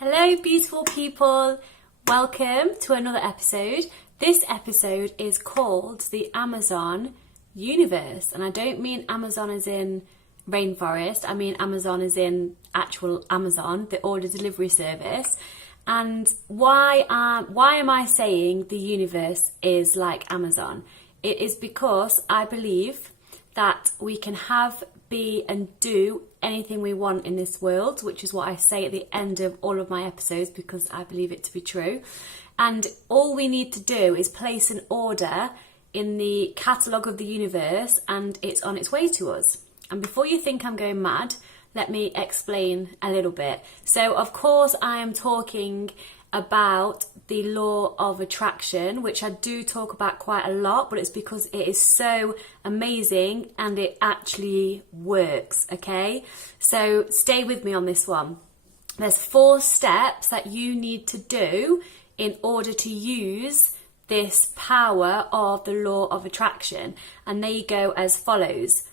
Hello, beautiful people. Welcome to another episode. This episode is called the Amazon Universe. And I don't mean Amazon as in rainforest. I mean Amazon as in actual Amazon, the order delivery service. And why am I saying the universe is like Amazon? It is because I believe that we can have, be and do anything we want in this world, which is what I say at the end of all of my episodes because I believe it to be true. And all we need to do is place an order in the catalogue of the universe and it's on its way to us. And before you think I'm going mad, let me explain a little bit. So of course I am talking about the law of attraction, which I do talk about quite a lot, but it's because it is so amazing and it actually works, okay? So stay with me on this one. There's 4 steps that you need to do in order to use this power of the law of attraction, and they go as follows.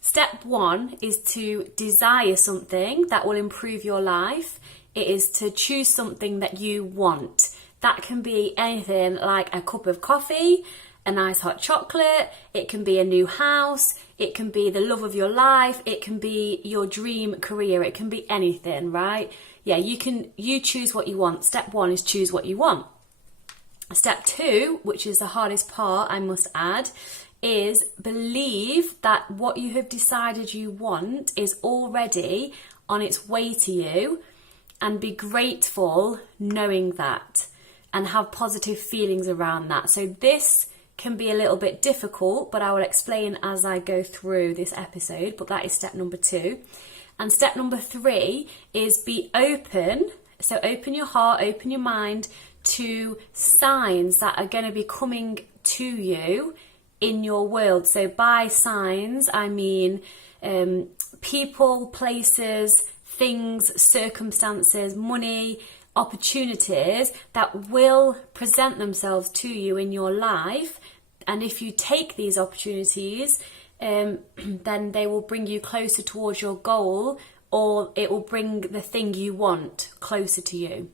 Step 1 is to desire something that will improve your life. It is to choose something that you want. That can be anything like a cup of coffee, a nice hot chocolate, it can be a new house, it can be the love of your life, it can be your dream career, it can be anything, right? Yeah, you choose what you want. Step 1 is choose what you want. Step 2, which is the hardest part, I must add, is believe that what you have decided you want is already on its way to you. And be grateful knowing that and have positive feelings around that. So this can be a little bit difficult, but I will explain as I go through this episode. But that is step number 2. And step number 3 is be open. So open your heart, open your mind to signs that are going to be coming to you in your world. So by signs, I mean people, places, things, circumstances, money, opportunities that will present themselves to you in your life. And if you take these opportunities, then they will bring you closer towards your goal, or it will bring the thing you want closer to you.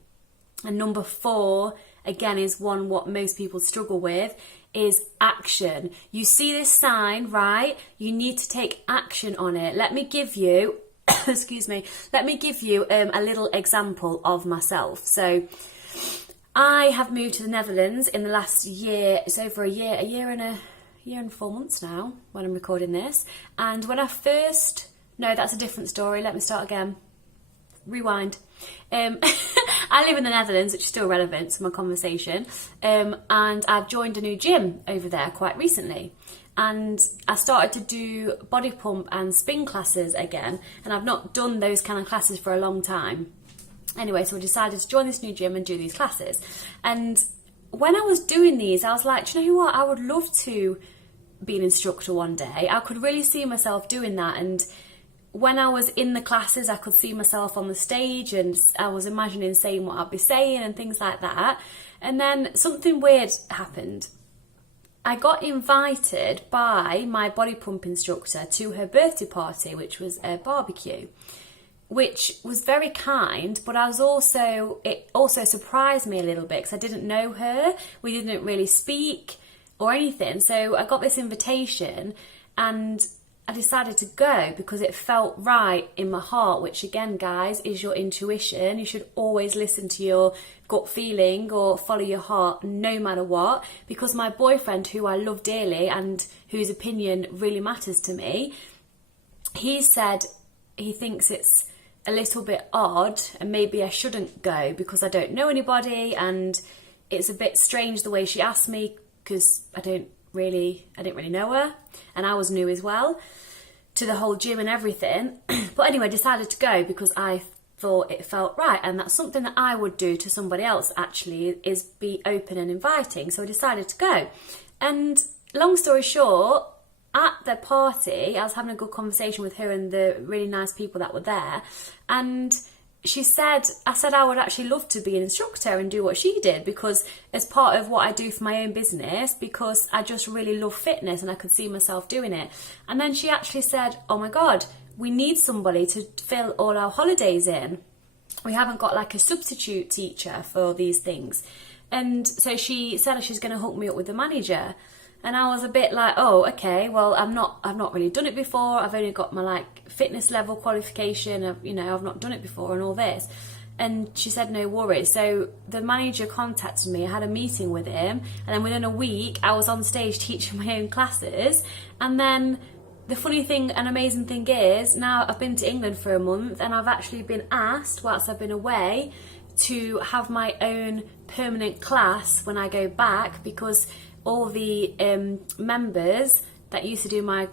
And number 4, again, is one what most people struggle with, is action. You see this sign, right? You need to take action on it. Let me give you let me give you a little example of myself. So I have moved to the Netherlands in the last year. It's over a year and 4 months now when I'm recording this. And when I first, no, that's a different story. Let me start again. Rewind. I live in the Netherlands, which is still relevant to my conversation. And I've joined a new gym over there quite recently. And I started to do body pump and spin classes again, and I've not done those kind of classes for a long time. Anyway, so I decided to join this new gym and do these classes. And when I was doing these, I was like, do you know what? I would love to be an instructor one day. I could really see myself doing that. And when I was in the classes, I could see myself on the stage and I was imagining saying what I'd be saying and things like that. And then something weird happened. I got invited by my body pump instructor to her birthday party, which was a barbecue, which was very kind, but it also surprised me a little bit because I didn't know her. We didn't really speak or anything. So I got this invitation and I decided to go because it felt right in my heart, which again, guys, is your intuition. You should always listen to your gut feeling or follow your heart no matter what, because my boyfriend, who I love dearly and whose opinion really matters to me, he said he thinks it's a little bit odd and maybe I shouldn't go because I don't know anybody and it's a bit strange the way she asked me because I didn't really know her and I was new as well to the whole gym and everything. But anyway, I decided to go because I thought it felt right, and that's something that I would do to somebody else actually, is be open and inviting. So I decided to go. And long story short, at the party I was having a good conversation with her and the really nice people that were there, and I said I would actually love to be an instructor and do what she did, because as part of what I do for my own business, because I just really love fitness and I could see myself doing it. And then she actually said, oh my God, we need somebody to fill all our holidays in. we haven't got like a substitute teacher for these things. And so she said she's going to hook me up with the manager. And I was a bit like, oh, okay, well, I've not really done it before. I've only got my like fitness level qualification. I've not done it before and all this. And she said, no worries. So the manager contacted me. I had a meeting with him. And then within a week, I was on stage teaching my own classes. And then the funny thing and amazing thing is, now I've been to England for a month and I've actually been asked, whilst I've been away, to have my own permanent class when I go back, because all the members that used to do my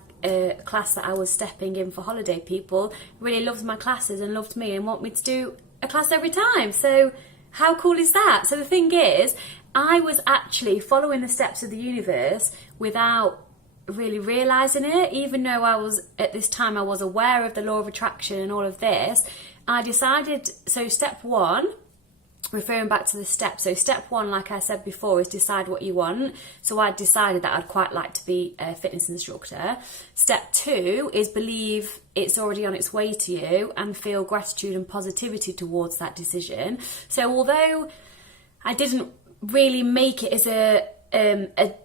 class that I was stepping in for holiday people really loved my classes and loved me and want me to do a class every time. So how cool is that? So the thing is, I was actually following the steps of the universe without really realising it. Even though I was, at this time, I was aware of the law of attraction and all of this, I decided, so step one, referring back to the steps. So step one, like I said before, is decide what you want. So I decided that I'd quite like to be a fitness instructor. Step two is believe it's already on its way to you and feel gratitude and positivity towards that decision. So although I didn't really make it as a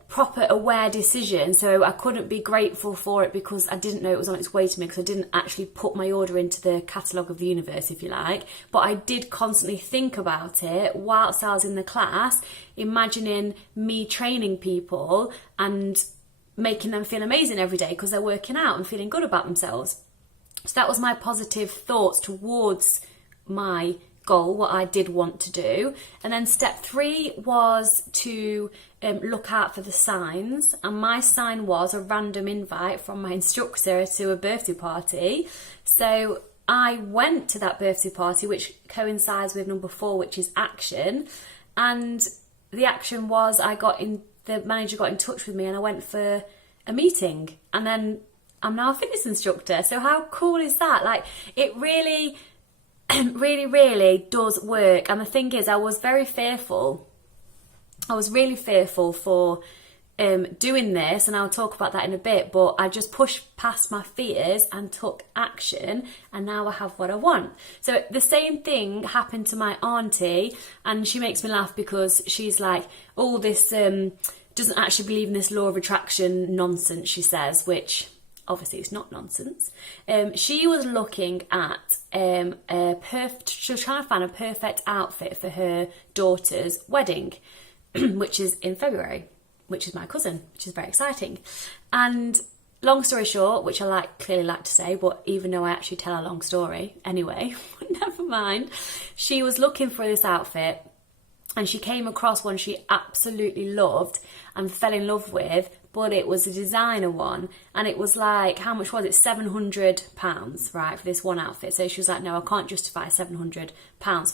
proper aware decision, so I couldn't be grateful for it because I didn't know it was on its way to me, because I didn't actually put my order into the catalogue of the universe, if you like. But I did constantly think about it whilst I was in the class, imagining me training people and making them feel amazing every day because they're working out and feeling good about themselves. So that was my positive thoughts towards my goal, what I did want to do. And then step three was to look out for the signs, and my sign was a random invite from my instructor to a birthday party. So I went to that birthday party, which coincides with number 4, which is action. And the action was the manager got in touch with me and I went for a meeting, and then I'm now a fitness instructor. So how cool is that? Like, it really really does work. And the thing is, I was very fearful. I was really fearful for doing this, and I'll talk about that in a bit, but I just pushed past my fears and took action, and now I have what I want. So the same thing happened to my auntie, and she makes me laugh because she's like, oh, this doesn't actually believe in this law of attraction nonsense, she says, which obviously it's not nonsense. She was looking at she was trying to find a perfect outfit for her daughter's wedding, which is in February, which is my cousin, which is very exciting. And long story short, which I clearly like to say, but even though I actually tell a long story anyway, never mind. She was looking for this outfit, and she came across one she absolutely loved and fell in love with, but it was a designer one, and it was like, how much was it? £700, right, for this one outfit. So she was like, no, I can't justify £700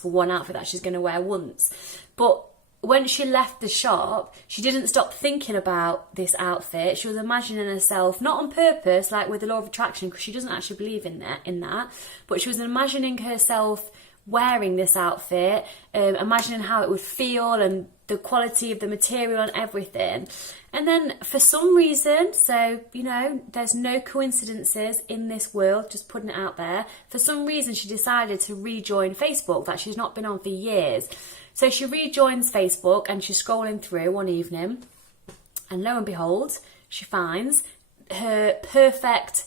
for one outfit that she's going to wear once. But when she left the shop, she didn't stop thinking about this outfit. She was imagining herself, not on purpose, like with the law of attraction, because she doesn't actually believe in that, but she was imagining herself wearing this outfit, imagining how it would feel and the quality of the material and everything. And then for some reason, so, there's no coincidences in this world, just putting it out there, for some reason she decided to rejoin Facebook that she's not been on for years. So she rejoins Facebook and she's scrolling through one evening, and lo and behold, she finds her perfect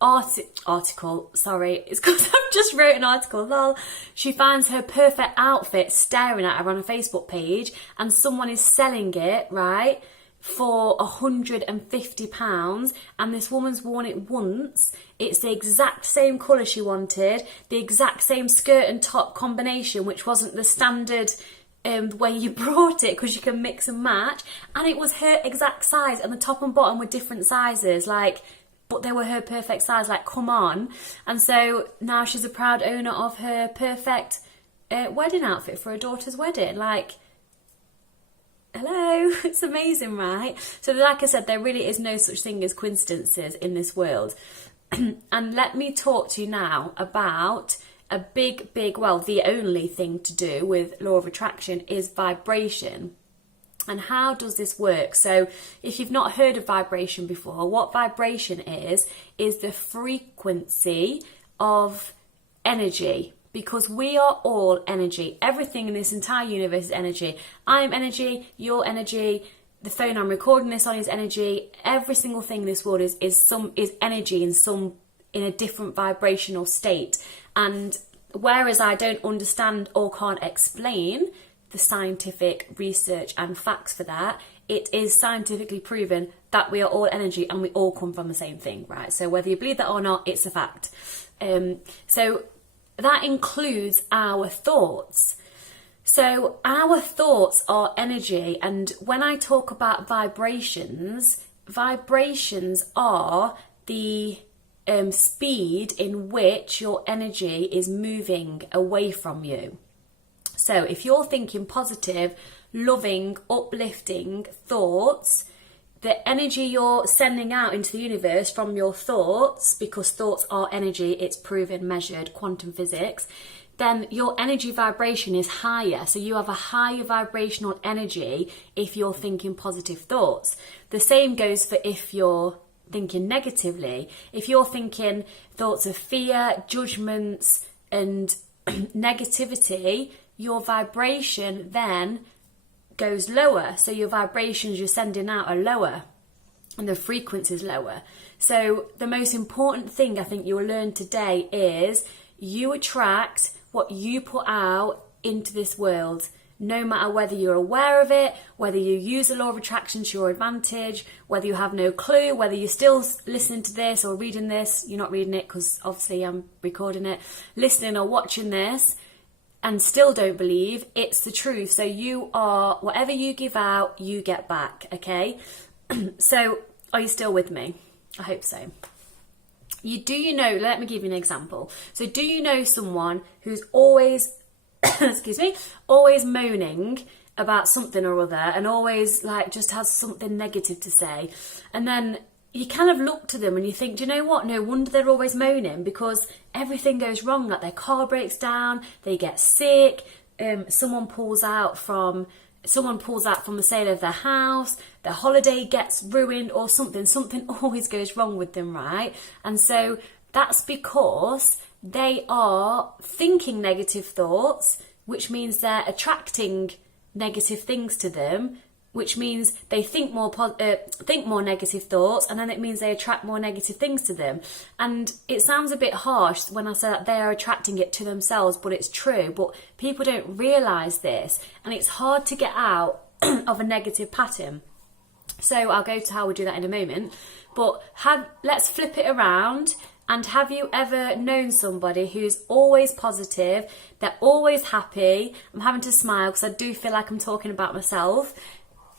article, sorry, it's because I've just wrote an article, lol. She finds her perfect outfit staring at her on a Facebook page, and someone is selling it, right, for £150, and this woman's worn it once. It's the exact same colour she wanted, the exact same skirt and top combination, which wasn't the standard way you brought it, because you can mix and match, and it was her exact size, and the top and bottom were different sizes, but they were her perfect size, come on. And so now she's a proud owner of her perfect wedding outfit for her daughter's wedding. Hello, it's amazing, right? So like I said, there really is no such thing as coincidences in this world. And let me talk to you now about a big, the only thing to do with law of attraction is vibration. And how does this work? So if you've not heard of vibration before, what vibration is the frequency of energy, because we are all energy. Everything in this entire universe is energy. I am energy, you're energy, the phone I'm recording this on is energy. Every single thing in this world is energy in a different vibrational state. And whereas I don't understand or can't explain the scientific research and facts for that, it is scientifically proven that we are all energy and we all come from the same thing, right? So whether you believe that or not, it's a fact. So that includes our thoughts. So our thoughts are energy, and when I talk about vibrations, vibrations are the speed in which your energy is moving away from you. So if you're thinking positive, loving, uplifting thoughts, the energy you're sending out into the universe from your thoughts, because thoughts are energy, it's proven, measured, quantum physics, then your energy vibration is higher. So you have a higher vibrational energy if you're thinking positive thoughts. The same goes for if you're thinking negatively. If you're thinking thoughts of fear, judgments, and negativity, your vibration then goes lower. So your vibrations you're sending out are lower and the frequency is lower. So the most important thing I think you'll learn today is you attract what you put out into this world, no matter whether you're aware of it, whether you use the law of attraction to your advantage, whether you have no clue, whether you're still listening to this or reading this. You're not reading it because obviously I'm recording it, listening or watching this and still don't believe. It's the truth. So you are, whatever you give out, you get back, okay? So are you still with me? I hope so. You know, let me give you an example. So do you know someone who's always, always moaning about something or other and always like just has something negative to say? And then you kind of look to them and you think, do you know what? No wonder they're always moaning, because everything goes wrong. Like their car breaks down, they get sick, someone pulls out from the sale of their house, their holiday gets ruined or something always goes wrong with them, right? And so that's because they are thinking negative thoughts, which means they're attracting negative things to them, which means they think more negative thoughts, and then it means they attract more negative things to them. And it sounds a bit harsh when I say that they are attracting it to themselves, but it's true. But people don't realise this, and it's hard to get out of a negative pattern. So I'll go to how we do that in a moment. But let's flip it around. And have you ever known somebody who's always positive, they're always happy? I'm having to smile because I do feel like I'm talking about myself.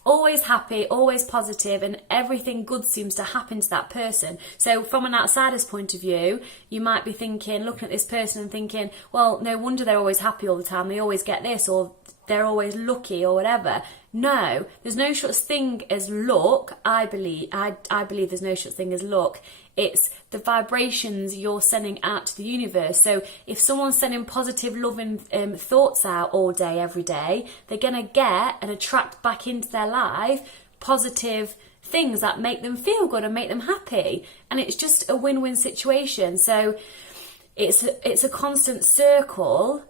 Always happy, always positive, and everything good seems to happen to that person. So from an outsider's point of view, you might be thinking, looking at this person and thinking, well, no wonder they're always happy all the time, they always get this, or they're always lucky or whatever. No, there's no such thing as luck. I believe there's no such thing as luck. It's the vibrations you're sending out to the universe. So if someone's sending positive, loving thoughts out all day, every day, they're going to get and attract back into their life positive things that make them feel good and make them happy. And it's just a win-win situation. So it's a constant circle,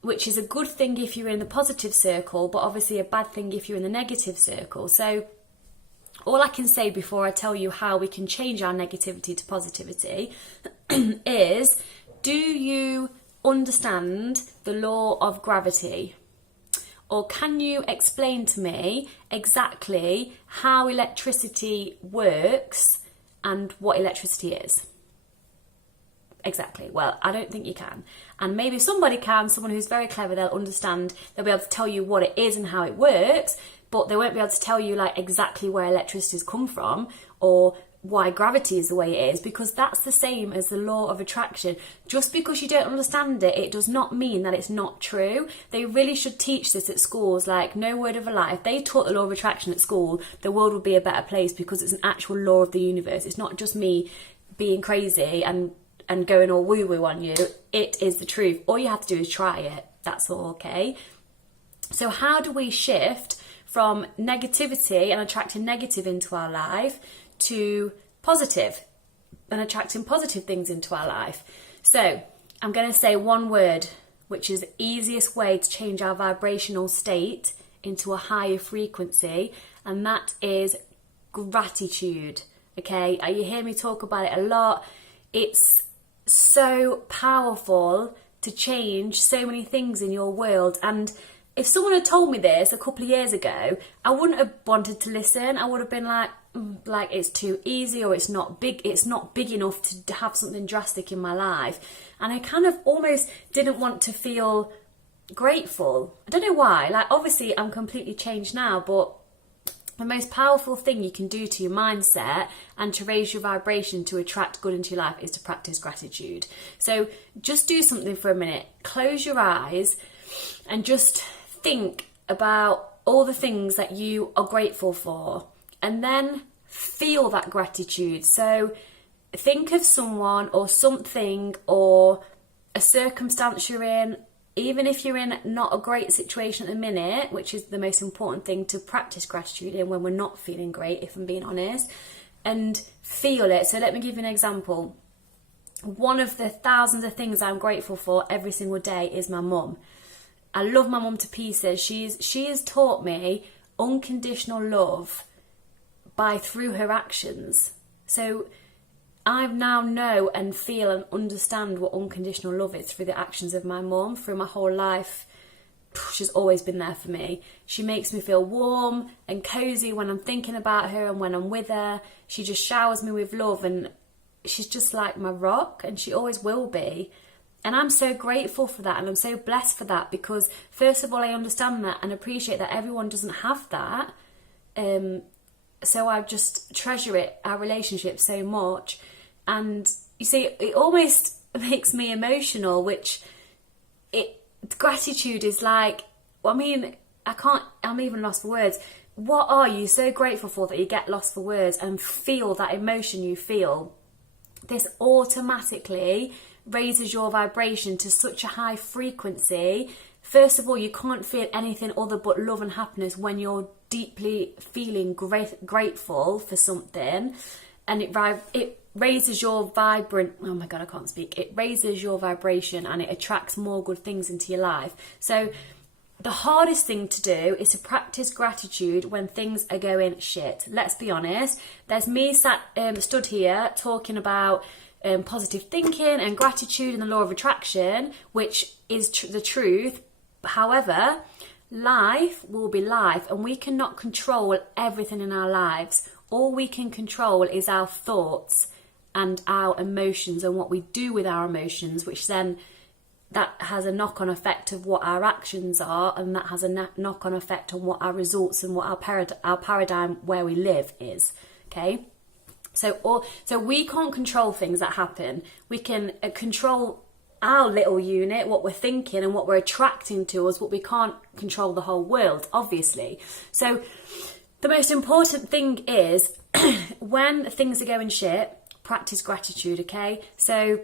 which is a good thing if you're in the positive circle, but obviously a bad thing if you're in the negative circle. So all I can say before I tell you how we can change our negativity to positivity is, do you understand the law of gravity? Or can you explain to me exactly how electricity works and what electricity is? Exactly. Well, I don't think you can. And maybe somebody can, someone who's very clever, they'll understand, they'll be able to tell you what it is and how it works, but they won't be able to tell you like exactly where electricity's come from or why gravity is the way it is, because that's the same as the law of attraction. Just because you don't understand it, it does not mean that it's not true. They really should teach this at schools, like no word of a lie. If they taught the law of attraction at school, the world would be a better place, because it's an actual law of the universe. It's not just me being crazy and going all woo-woo on you. It is the truth. All you have to do is try it. That's all, okay? So how do we shift from negativity and attracting negative into our life to positive and attracting positive things into our life? So I'm going to say one word, which is the easiest way to change our vibrational state into a higher frequency, and that is gratitude. Okay, you hear me talk about it a lot. It's so powerful to change so many things in your world. And if someone had told me this a couple of years ago, I wouldn't have wanted to listen. I would have been like it's too easy, or it's not big enough to have something drastic in my life. And I kind of almost didn't want to feel grateful. I don't know why. Like, obviously I'm completely changed now, but the most powerful thing you can do to your mindset and to raise your vibration to attract good into your life is to practice gratitude. So just do something for a minute. Close your eyes and just think about all the things that you are grateful for, and then feel that gratitude. So think of someone or something or a circumstance you're in. Even if you're in not a great situation at the minute, which is the most important thing to practice gratitude in when we're not feeling great, if I'm being honest, and feel it. So let me give you an example. One of the thousands of things I'm grateful for every single day is my mum. I love my mum to pieces. She has taught me unconditional love through her actions. So I now know and feel and understand what unconditional love is through the actions of my mum. Through my whole life, she's always been there for me. She makes me feel warm and cosy when I'm thinking about her and when I'm with her. She just showers me with love, and she's just like my rock, and she always will be. And I'm so grateful for that, and I'm so blessed for that, because first of all, I understand that and appreciate that everyone doesn't have that. So I just treasure our relationship so much. And you see, it almost makes me emotional, gratitude is like, I'm even lost for words. What are you so grateful for that you get lost for words and feel that emotion you feel? This automatically raises your vibration to such a high frequency. First of all, you can't feel anything other but love and happiness when you're deeply feeling grateful for something, and it raises your it raises your vibration, and it attracts more good things into your life. So the hardest thing to do is to practice gratitude when things are going shit. Let's be honest. There's me stood here talking about positive thinking and gratitude and the law of attraction, which is the truth. However, life will be life, and we cannot control everything in our lives. All we can control is our thoughts and our emotions and what we do with our emotions, which then that has a knock-on effect of what our actions are, and that has a knock-on effect on what our results and what our paradigm where we live is. Okay, so we can't control things that happen. We can control our little unit, what we're thinking and what we're attracting to us, but we can't control the whole world, obviously. So the most important thing is when things are going shit, practice gratitude. Okay, so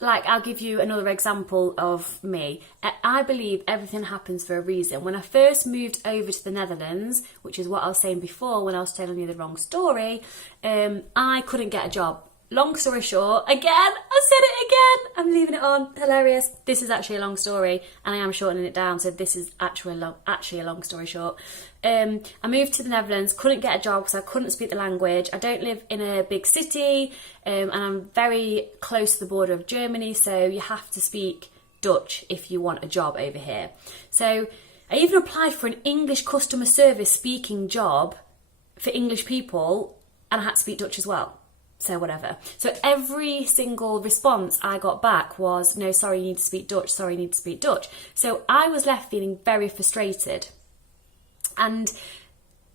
like, I'll give you another example of me. I believe everything happens for a reason. When I first moved over to the Netherlands, which is what I was saying before when I was telling you the wrong story, I couldn't get a job. Long story short, again, I said it again, I'm leaving it on, hilarious. This is actually a long story, and I am shortening it down, so this is actually a long story short. I moved to the Netherlands, couldn't get a job because I couldn't speak the language. I don't live in a big city, and I'm very close to the border of Germany, so you have to speak Dutch if you want a job over here. So I even applied for an English customer service speaking job for English people, and I had to speak Dutch as well. So whatever. So every single response I got back was, no, sorry, you need to speak Dutch, sorry, you need to speak Dutch. So I was left feeling very frustrated. And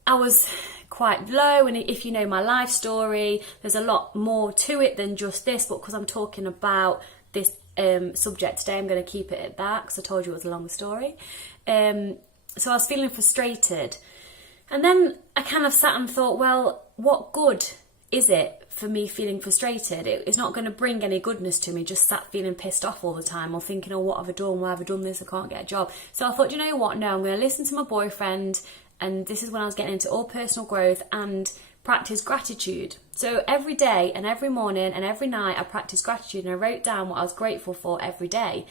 I was quite low, and if you know my life story, there's a lot more to it than just this, but because I'm talking about this subject today, I'm going to keep it at that, because I told you it was a long story. So I was feeling frustrated. And then I kind of sat and thought, well, what good is it for me feeling frustrated? It's not going to bring any goodness to me, just sat feeling pissed off all the time, or thinking, oh, what have I done? Why have I done this? I can't get a job. So I thought, you know what? No, I'm going to listen to my boyfriend. And this is when I was getting into all personal growth and practice gratitude. So every day and every morning and every night I practiced gratitude, and I wrote down what I was grateful for every day.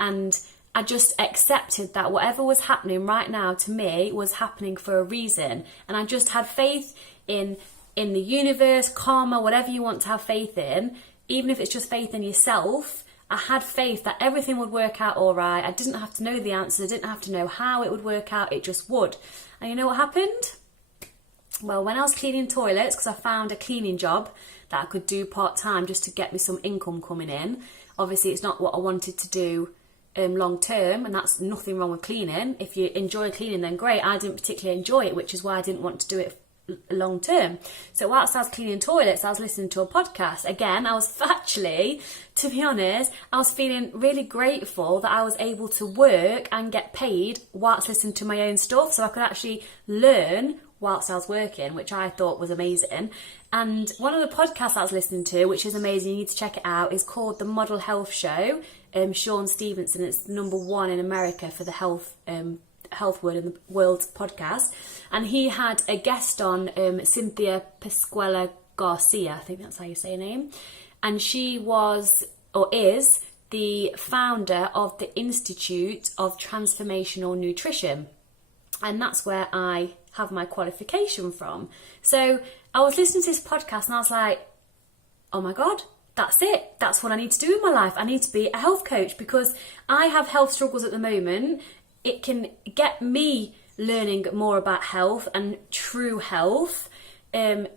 And I just accepted that whatever was happening right now to me was happening for a reason. And I just had faith in the universe, karma, whatever you want to have faith in, even if it's just faith in yourself. I had faith that everything would work out all right. I didn't have to know the answers. I didn't have to know how it would work out. It just would. And you know what happened? Well, when I was cleaning toilets, because I found a cleaning job that I could do part-time just to get me some income coming in. Obviously, it's not what I wanted to do long-term, and that's nothing wrong with cleaning. If you enjoy cleaning, then great. I didn't particularly enjoy it, which is why I didn't want to do it long-term. So whilst I was cleaning toilets, I was listening to a podcast. Again, I was actually, to be honest, I was feeling really grateful that I was able to work and get paid whilst listening to my own stuff, so I could actually learn whilst I was working, which I thought was amazing. And one of the podcasts I was listening to, which is amazing, you need to check it out, is called The Model Health Show. Sean Stevenson, it's #1 in America for the health word in the world podcast. And he had a guest on, Cynthia Pasquella Garcia, I think that's how you say her name. And she was, or is, the founder of the Institute of Transformational Nutrition. And that's where I have my qualification from. So I was listening to this podcast and I was like, oh my God, that's it. That's what I need to do in my life. I need to be a health coach because I have health struggles at the moment. It can get me learning more about health and true health.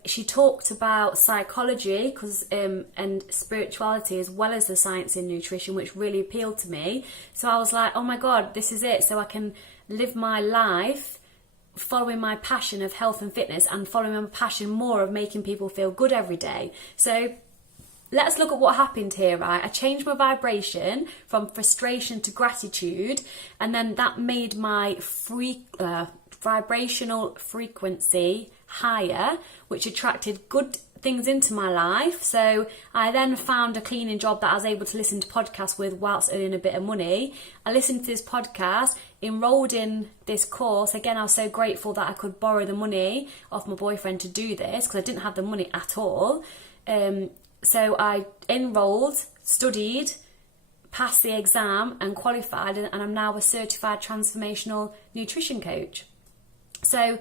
She talked about psychology and spirituality as well as the science in nutrition, which really appealed to me. So I was like, oh my God, this is it. So I can live my life following my passion of health and fitness and following my passion more of making people feel good every day. So let's look at what happened here, right? I changed my vibration from frustration to gratitude, and then that made my vibrational frequency higher, which attracted good things into my life. So I then found a cleaning job that I was able to listen to podcasts with whilst earning a bit of money. I listened to this podcast, enrolled in this course. Again, I was so grateful that I could borrow the money off my boyfriend to do this because I didn't have the money at all. So I enrolled, studied, passed the exam and qualified, and I'm now a certified transformational nutrition coach. So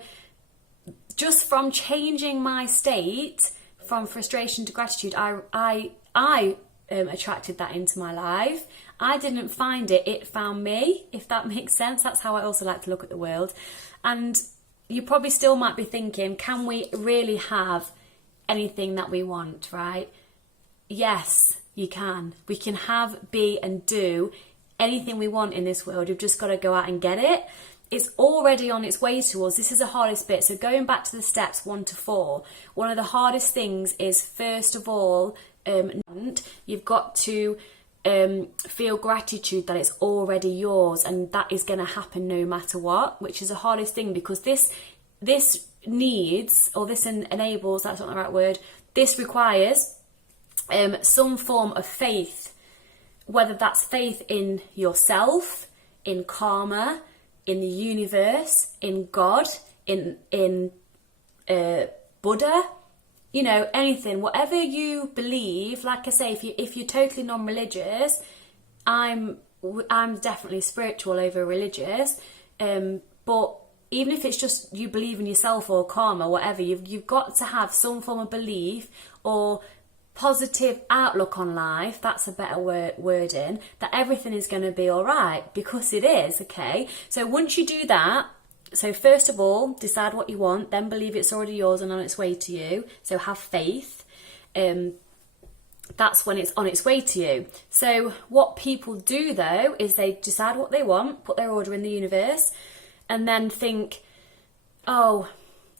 just from changing my state from frustration to gratitude, I attracted that into my life. I didn't find it, it found me, if that makes sense. That's how I also like to look at the world. And you probably still might be thinking, can we really have anything that we want, right? Yes, you can. We can have, be and do anything we want in this world. You've just got to go out and get it. It's already on its way to us. This is the hardest bit. So going back to the steps 1 to 4, one of the hardest things is, first of all, you've got to feel gratitude that it's already yours, and that is going to happen no matter what, which is the hardest thing, because this needs, or this enables, that's not the right word, this requires some form of faith, whether that's faith in yourself, in karma, in the universe, in God, in Buddha, you know, anything, whatever you believe. Like I say, if you're totally non-religious, I'm definitely spiritual over religious, but even if it's just you believe in yourself or karma, whatever, you've got to have some form of belief or positive outlook on life. That's a better wording, that everything is going to be all right, because it is. Okay, so once you do that, so first of all, decide what you want, then believe it's already yours and on its way to you. So have faith. That's when it's on its way to you. So what people do though is they decide what they want, put their order in the universe, and then think, oh,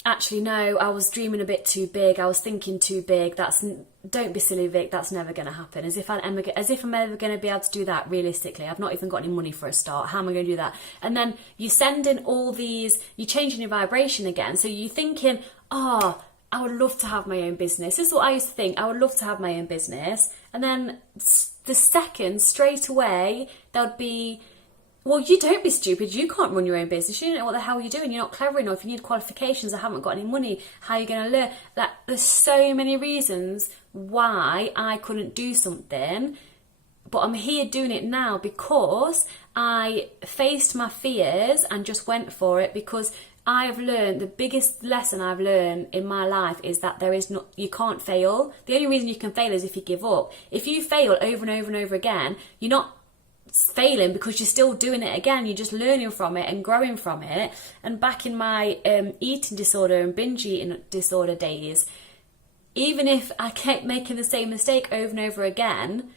actually no, I was dreaming a bit too big, I was thinking too big, don't be silly, Vic, that's never going to happen. As if I'm ever going to be able to do that realistically. I've not even got any money for a start. How am I going to do that? And then you send in all these, you're changing your vibration again. So you're thinking, oh, I would love to have my own business. This is what I used to think. I would love to have my own business. And then the second, straight away, there would be, well, you don't be stupid. You can't run your own business. You don't know what the hell you're doing. You're not clever enough. You need qualifications. I haven't got any money. How are you going to learn? There's so many reasons why I couldn't do something but I'm here doing it now because I faced my fears and just went for it, because I have learned, the biggest lesson I've learned in my life is that you can't fail. The only reason you can fail is if you give up. If you fail over and over and over again, you're not failing because you're still doing it again. You're just learning from it and growing from it. And back in my eating disorder and binge eating disorder days, even if I kept making the same mistake over and over again,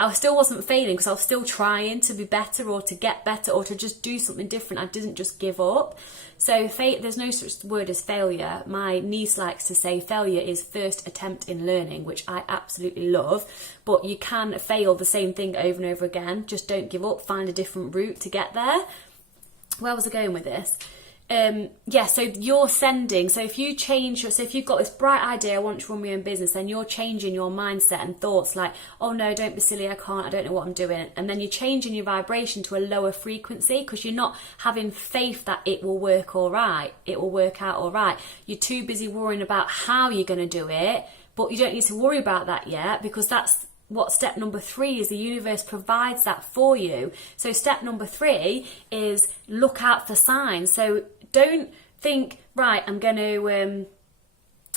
I still wasn't failing because I was still trying to be better or to get better or to just do something different. I didn't just give up. So there's no such word as failure. My niece likes to say failure is first attempt in learning, which I absolutely love. But you can fail the same thing over and over again. Just don't give up. Find a different route to get there. Where was I going with this? So you're sending, so if you change, so if you've got this bright idea, I want to run my own business, then you're changing your mindset and thoughts like, oh no, don't be silly, I don't know what I'm doing. And then you're changing your vibration to a lower frequency because you're not having faith that it will work all right. It will work out all right. You're too busy worrying about how you're going to do it, but you don't need to worry about that yet, because that's what step number 3 is. The universe provides that for you. So step number 3 is look out for signs. So don't think, right, I'm going to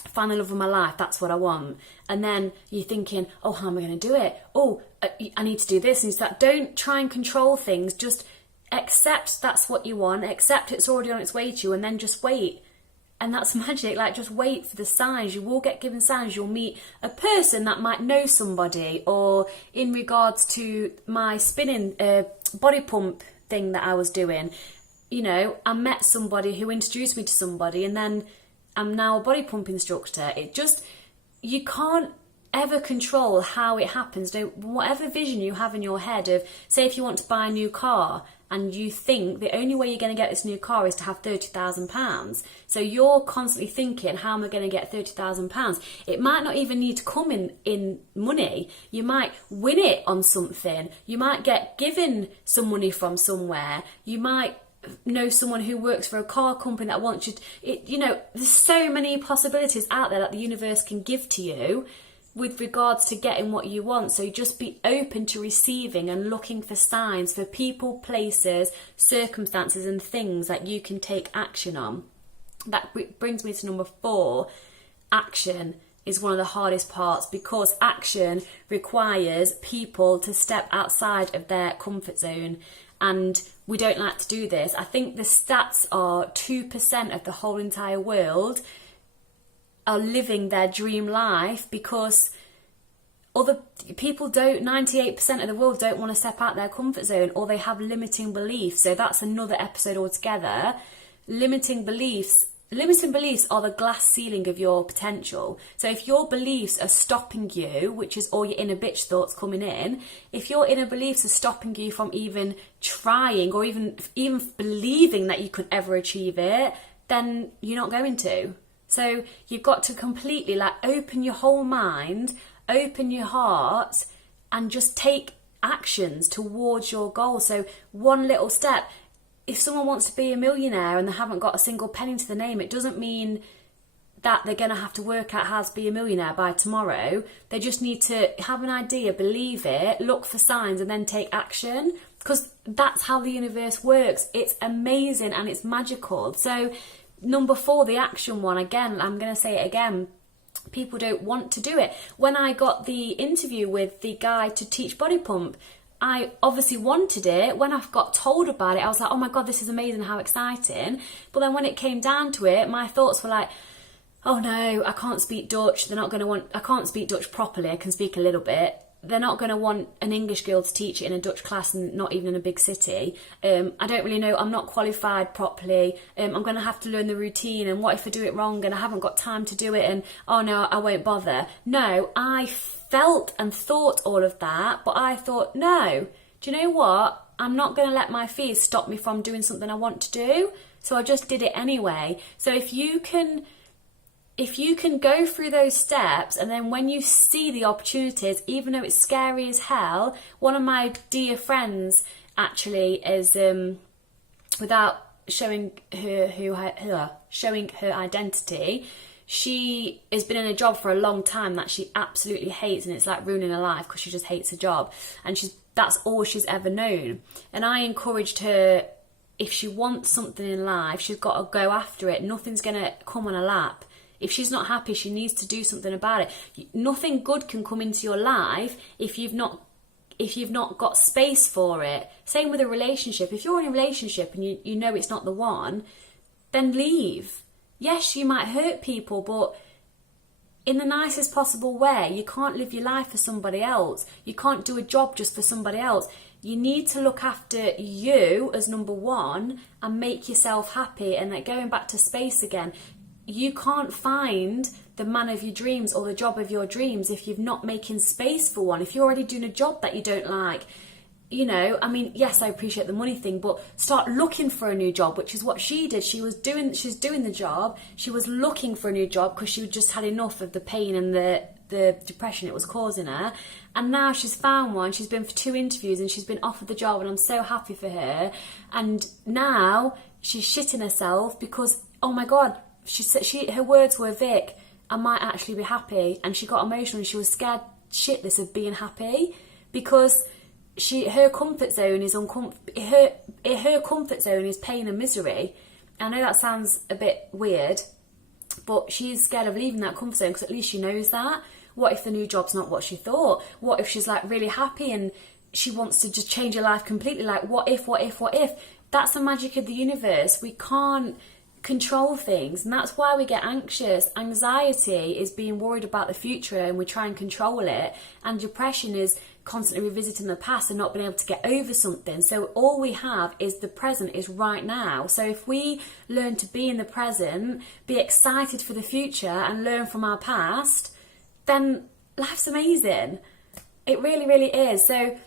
find the love of my life, that's what I want. And then you're thinking, oh, how am I going to do it? Oh, I need to do this and that. Don't try and control things. Just accept that's what you want. Accept it's already on its way to you, and then just wait. And that's magic. Like, just wait for the signs. You will get given signs. You'll meet a person that might know somebody. Or in regards to my spinning body pump thing that I was doing, you know, I met somebody who introduced me to somebody, and then I'm now a body pump instructor. You can't ever control how it happens. Whatever vision you have in your head of, say if you want to buy a new car, and you think the only way you're going to get this new car is to have £30,000. So you're constantly thinking, how am I going to get £30,000? It might not even need to come in money. You might win it on something. You might get given some money from somewhere. You might know someone who works for a car company that wants you there's so many possibilities out there that the universe can give to you with regards to getting what you want. So just be open to receiving and looking for signs, for people, places, circumstances and things that you can take action on. That brings me to number 4. Action is one of the hardest parts, because action requires people to step outside of their comfort zone, and we don't like to do this. I think the stats are 2% of the whole entire world are living their dream life, because other people 98% of the world don't want to step out their comfort zone, or they have limiting beliefs. So that's another episode altogether. Limiting beliefs are the glass ceiling of your potential. So if your beliefs are stopping you, which is all your inner bitch thoughts coming in, if your inner beliefs are stopping you from even trying or even believing that you could ever achieve it, then you're not going to. So you've got to completely open your whole mind, open your heart, and just take actions towards your goal. So one little step. If someone wants to be a millionaire and they haven't got a single penny to the name, it doesn't mean that they're going to have to work out how to be a millionaire by tomorrow. They just need to have an idea, believe it, look for signs, and then take action, because that's how the universe works. It's amazing and it's magical. So number 4, the action one, again, I'm going to say it again, people don't want to do it. When I got the interview with the guy to teach body pump, I obviously wanted it. When I got told about it, I was like, oh my God, this is amazing, how exciting. But then when it came down to it, my thoughts were like, oh no, I can't speak Dutch. I can't speak Dutch properly. I can speak a little bit. They're not going to want an English girl to teach it in a Dutch class, and not even in a big city. I don't really know. I'm not qualified properly. I'm going to have to learn the routine, and what if I do it wrong and I haven't got time to do it, and oh no, I won't bother. No, I felt and thought all of that, but I thought, no, do you know what? I'm not going to let my fears stop me from doing something I want to do. So I just did it anyway. So if you can go through those steps, and then when you see the opportunities, even though it's scary as hell, one of my dear friends actually is, without showing her identity, she has been in a job for a long time that she absolutely hates, and it's like ruining her life because she just hates her job, and that's all she's ever known. And I encouraged her, if she wants something in life, she's got to go after it. Nothing's going to come on her lap. If she's not happy, she needs to do something about it. Nothing good can come into your life if you've not got space for it. Same with a relationship. If you're in a relationship and you know it's not the one, then leave. Yes, you might hurt people, but in the nicest possible way. You can't live your life for somebody else. You can't do a job just for somebody else. You need to look after you as number one and make yourself happy. And like going back to space again, you can't find the man of your dreams or the job of your dreams if you're not making space for one. If you're already doing a job that you don't like, you know, I mean, yes, I appreciate the money thing, but start looking for a new job, which is what she did. She's doing the job. She was looking for a new job because she just had enough of the pain and the depression it was causing her. And now she's found one. She's been for 2 interviews and she's been offered the job, and I'm so happy for her. And now she's shitting herself because, oh my God, her words were, Vic, I might actually be happy. And she got emotional and she was scared shitless of being happy because her comfort zone is her comfort zone is pain and misery. I know that sounds a bit weird, but she's scared of leaving that comfort zone because at least she knows that. What if the new job's not what she thought? What if she's like really happy and she wants to just change her life completely? Like, what if? That's the magic of the universe. We can't control things, and that's why we get anxious. Anxiety is being worried about the future and we try and control it, and depression is constantly revisiting the past and not being able to get over something. So all we have is the present, is right now. So if we learn to be in the present, be excited for the future and learn from our past, then life's amazing. It really, really is. So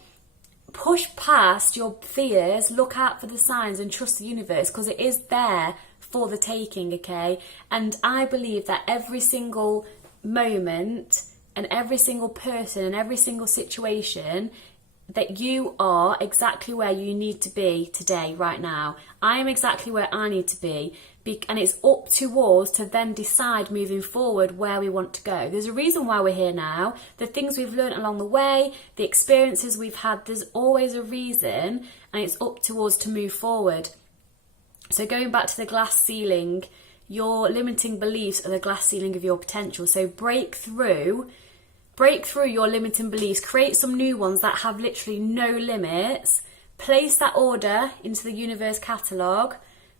push past your fears, look out for the signs and trust the universe, because it is there for the taking, okay? And I believe that every single moment and every single person and every single situation, that you are exactly where you need to be today, right now. I am exactly where I need to be, and it's up to us to then decide moving forward where we want to go. There's a reason why we're here now. The things we've learned along the way, the experiences we've had, there's always a reason, and it's up to us to move forward. So going back to the glass ceiling, your limiting beliefs are the glass ceiling of your potential. So break through your limiting beliefs, create some new ones that have literally no limits, place that order into the universe catalogue,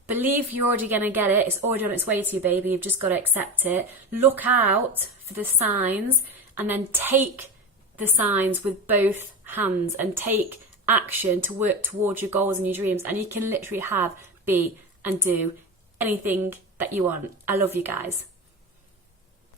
believe you're already going to get it, it's already on its way to you, baby, you've just got to accept it, look out for the signs, and then take the signs with both hands and take action to work towards your goals and your dreams, and you can literally have, be and do anything that you want. I love you guys.